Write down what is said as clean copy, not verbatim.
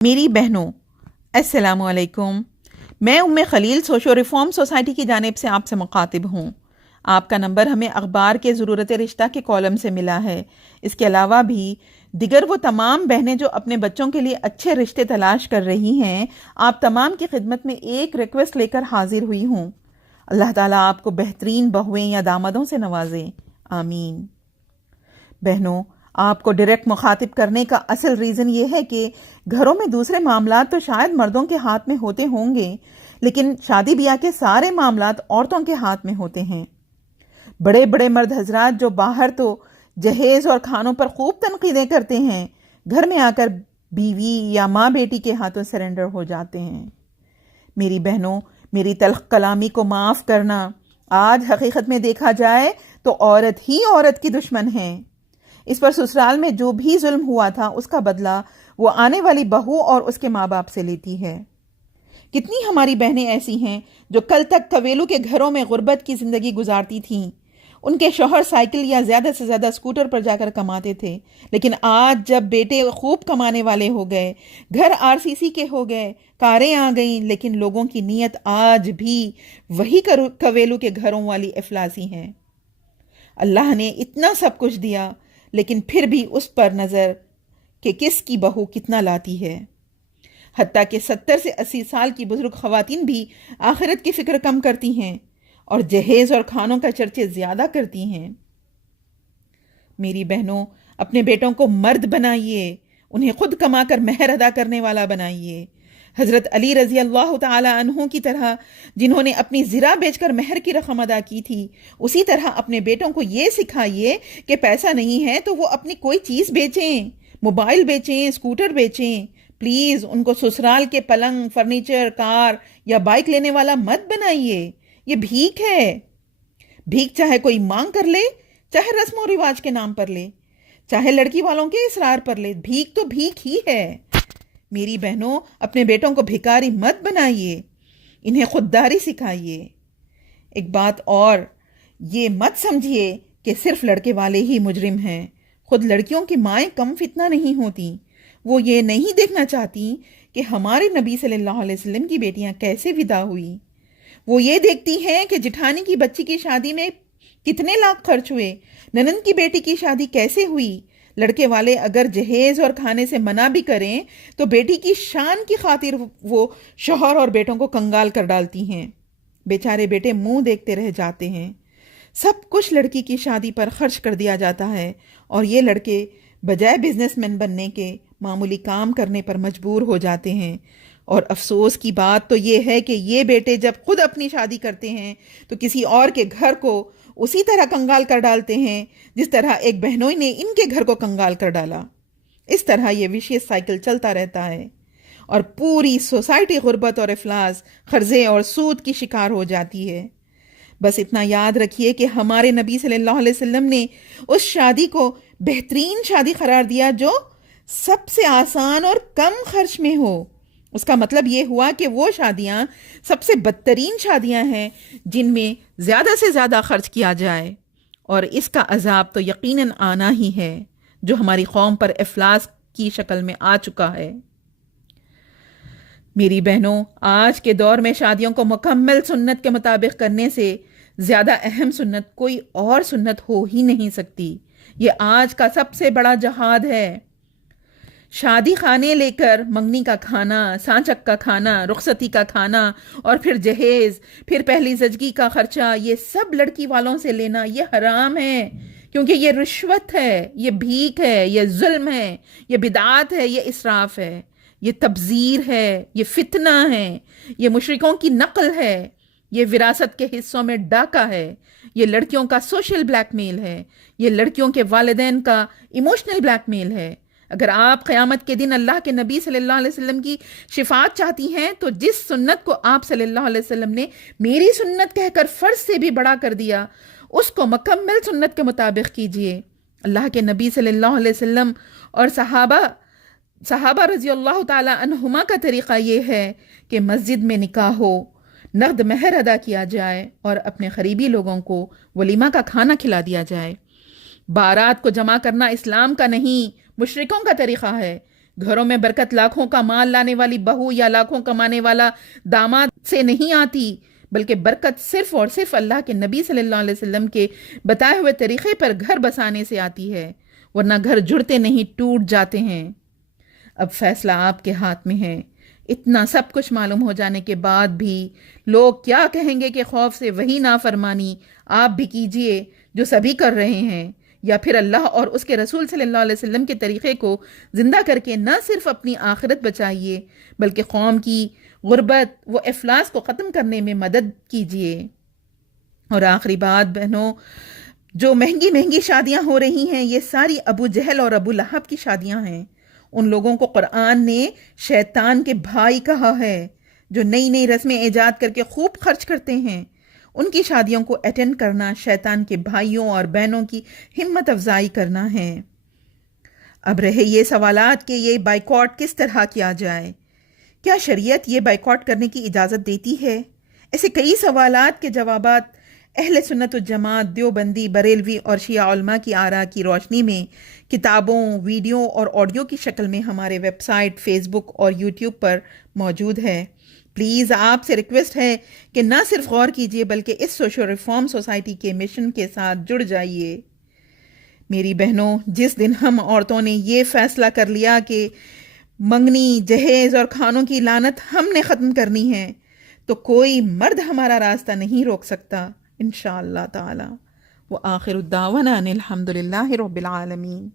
میری بہنوں، السلام علیکم۔ میں خلیل سوشو ریفارم سوسائٹی کی جانب سے آپ سے مخاطب ہوں۔ آپ کا نمبر ہمیں اخبار کے ضرورت رشتہ کے کالم سے ملا ہے۔ اس کے علاوہ بھی دیگر وہ تمام بہنیں جو اپنے بچوں کے لیے اچھے رشتے تلاش کر رہی ہیں، آپ تمام کی خدمت میں ایک ریکویسٹ لے کر حاضر ہوئی ہوں۔ اللہ تعالیٰ آپ کو بہترین بہویں یا دامادوں سے نوازے، آمین۔ بہنوں، آپ کو ڈائریکٹ مخاطب کرنے کا اصل ریزن یہ ہے کہ گھروں میں دوسرے معاملات تو شاید مردوں کے ہاتھ میں ہوتے ہوں گے، لیکن شادی بیاہ کے سارے معاملات عورتوں کے ہاتھ میں ہوتے ہیں۔ بڑے بڑے مرد حضرات جو باہر تو جہیز اور کھانوں پر خوب تنقیدیں کرتے ہیں، گھر میں آ کر بیوی یا ماں بیٹی کے ہاتھوں سرنڈر ہو جاتے ہیں۔ میری بہنوں، میری تلخ کلامی کو معاف کرنا، آج حقیقت میں دیکھا جائے تو عورت ہی عورت کی دشمن ہے۔ اس پر سسرال میں جو بھی ظلم ہوا تھا اس کا بدلہ وہ آنے والی بہو اور اس کے ماں باپ سے لیتی ہے۔ کتنی ہماری بہنیں ایسی ہیں جو کل تک کویلو کے گھروں میں غربت کی زندگی گزارتی تھیں۔ ان کے شوہر سائیکل یا زیادہ سے زیادہ اسکوٹر پر جا کر کماتے تھے، لیکن آج جب بیٹے خوب کمانے والے ہو گئے، گھر RCC کے ہو گئے، کاریں آ گئیں، لیکن لوگوں کی نیت آج بھی وہی کویلو کے گھروں والی افلاسی ہیں۔ اللہ نے اتنا سب کچھ دیا، لیکن پھر بھی اس پر نظر کہ کس کی بہو کتنا لاتی ہے۔ حتیٰ کہ 70 سے 80 سال کی بزرگ خواتین بھی آخرت کی فکر کم کرتی ہیں اور جہیز اور کھانوں کا چرچے زیادہ کرتی ہیں۔ میری بہنوں، اپنے بیٹوں کو مرد بنائیے، انہیں خود کما کر مہر ادا کرنے والا بنائیے۔ حضرت علی رضی اللہ تعالی عنہ کی طرح جنہوں نے اپنی زرہ بیچ کر مہر کی رقم ادا کی تھی، اسی طرح اپنے بیٹوں کو یہ سکھائیے کہ پیسہ نہیں ہے تو وہ اپنی کوئی چیز بیچیں، موبائل بیچیں، اسکوٹر بیچیں۔ پلیز ان کو سسرال کے پلنگ، فرنیچر، کار یا بائک لینے والا مت بنائیے۔ یہ بھیک ہے۔ بھیک چاہے کوئی مانگ کر لے، چاہے رسم و رواج کے نام پر لے، چاہے لڑکی والوں کے اصرار پر لے، بھیک تو بھیک ہی ہے۔ میری بہنوں، اپنے بیٹوں کو بھکاری مت بنائیے، انہیں خودداری سکھائیے۔ ایک بات اور، یہ مت سمجھیے کہ صرف لڑکے والے ہی مجرم ہیں۔ خود لڑکیوں کی مائیں کم فتنہ نہیں ہوتی۔ وہ یہ نہیں دیکھنا چاہتی کہ ہمارے نبی صلی اللہ علیہ وسلم کی بیٹیاں کیسے فدا ہوئی۔ وہ یہ دیکھتی ہیں کہ جٹھانی کی بچی کی شادی میں کتنے لاکھ خرچ ہوئے، ننند کی بیٹی کی شادی کیسے ہوئی۔ لڑکے والے اگر جہیز اور کھانے سے منع بھی کریں تو بیٹی کی شان کی خاطر وہ شوہر اور بیٹوں کو کنگال کر ڈالتی ہیں۔ بیچارے بیٹے منہ دیکھتے رہ جاتے ہیں۔ سب کچھ لڑکی کی شادی پر خرچ کر دیا جاتا ہے اور یہ لڑکے بجائے بزنس مین بننے کے معمولی کام کرنے پر مجبور ہو جاتے ہیں۔ اور افسوس کی بات تو یہ ہے کہ یہ بیٹے جب خود اپنی شادی کرتے ہیں تو کسی اور کے گھر کو اسی طرح کنگال کر ڈالتے ہیں جس طرح ایک بہنوئی نے ان کے گھر کو کنگال کر ڈالا۔ اس طرح یہ وشیس سائیکل چلتا رہتا ہے اور پوری سوسائٹی غربت اور افلاس، قرضے اور سود کی شکار ہو جاتی ہے۔ بس اتنا یاد رکھیے کہ ہمارے نبی صلی اللہ علیہ وسلم نے اس شادی کو بہترین شادی قرار دیا جو سب سے آسان اور کم خرچ میں ہو۔ اس کا مطلب یہ ہوا کہ وہ شادیاں سب سے بدترین شادیاں ہیں جن میں زیادہ سے زیادہ خرچ کیا جائے، اور اس کا عذاب تو یقیناً آنا ہی ہے جو ہماری قوم پر افلاس کی شکل میں آ چکا ہے۔ میری بہنوں، آج کے دور میں شادیوں کو مکمل سنت کے مطابق کرنے سے زیادہ اہم سنت کوئی اور سنت ہو ہی نہیں سکتی۔ یہ آج کا سب سے بڑا جہاد ہے۔ شادی خانے لے کر منگنی کا کھانا، سانچک کا کھانا، رخصتی کا کھانا اور پھر جہیز، پھر پہلی زچگی کا خرچہ، یہ سب لڑکی والوں سے لینا یہ حرام ہے، کیونکہ یہ رشوت ہے، یہ بھیک ہے، یہ ظلم ہے، یہ بدعات ہے، یہ اسراف ہے، یہ تبذیر ہے، یہ فتنہ ہے، یہ مشرکوں کی نقل ہے، یہ وراثت کے حصوں میں ڈاکہ ہے، یہ لڑکیوں کا سوشل بلیک میل ہے، یہ لڑکیوں کے والدین کا ایموشنل بلیک میل ہے۔ اگر آپ قیامت کے دن اللہ کے نبی صلی اللہ علیہ وسلم کی شفاعت چاہتی ہیں تو جس سنت کو آپ صلی اللہ علیہ وسلم نے میری سنت کہہ کر فرض سے بھی بڑا کر دیا، اس کو مکمل سنت کے مطابق کیجئے۔ اللہ کے نبی صلی اللہ علیہ وسلم اور صحابہ رضی اللہ تعالی عنہما کا طریقہ یہ ہے کہ مسجد میں نکاح ہو، نقد مہر ادا کیا جائے اور اپنے قریبی لوگوں کو ولیمہ کا کھانا کھلا دیا جائے۔ بارات کو جمع کرنا اسلام کا نہیں، مشرکوں کا طریقہ ہے۔ گھروں میں برکت لاکھوں کا مال لانے والی بہو یا لاکھوں کمانے والا داماد سے نہیں آتی، بلکہ برکت صرف اور صرف اللہ کے نبی صلی اللہ علیہ وسلم کے بتائے ہوئے طریقے پر گھر بسانے سے آتی ہے، ورنہ گھر جڑتے نہیں، ٹوٹ جاتے ہیں۔ اب فیصلہ آپ کے ہاتھ میں ہے۔ اتنا سب کچھ معلوم ہو جانے کے بعد بھی لوگ کیا کہیں گے کہ خوف سے وہی نافرمانی آپ بھی کیجئے جو سبھی کر رہے ہیں، یا پھر اللہ اور اس کے رسول صلی اللہ علیہ وسلم کے طریقے کو زندہ کر کے نہ صرف اپنی آخرت بچائیے بلکہ قوم کی غربت و افلاس کو ختم کرنے میں مدد کیجئے۔ اور آخری بات بہنوں، جو مہنگی مہنگی شادیاں ہو رہی ہیں یہ ساری ابو جہل اور ابو لہب کی شادیاں ہیں۔ ان لوگوں کو قرآن نے شیطان کے بھائی کہا ہے جو نئی نئی رسمیں ایجاد کر کے خوب خرچ کرتے ہیں۔ ان کی شادیوں کو اٹینڈ کرنا شیطان کے بھائیوں اور بہنوں کی ہمت افزائی کرنا ہے۔ اب رہے یہ سوالات کہ یہ بائیکاٹ کس طرح کیا جائے۔ کیا شریعت یہ بائیکاٹ کرنے کی اجازت دیتی ہے؟ ایسے کئی سوالات کے جوابات اہل سنت والجماعت، دیوبندی، بریلوی اور شیعہ علماء کی آراء کی روشنی میں کتابوں، ویڈیو اور آڈیو کی شکل میں ہمارے ویب سائٹ، فیس بک اور یوٹیوب پر موجود ہے۔ پلیز آپ سے ریکویسٹ ہے کہ نہ صرف غور کیجیے بلکہ اس سوشل ریفارم سوسائٹی کے مشن کے ساتھ جڑ جائیے۔ میری بہنوں، جس دن ہم عورتوں نے یہ فیصلہ کر لیا کہ منگنی، جہیز اور کھانوں کی لعنت ہم نے ختم کرنی ہے تو کوئی مرد ہمارا راستہ نہیں روک سکتا انشاءاللہ تعالی۔ وآخر الدعوانا ان الحمد للہ رب العالمین۔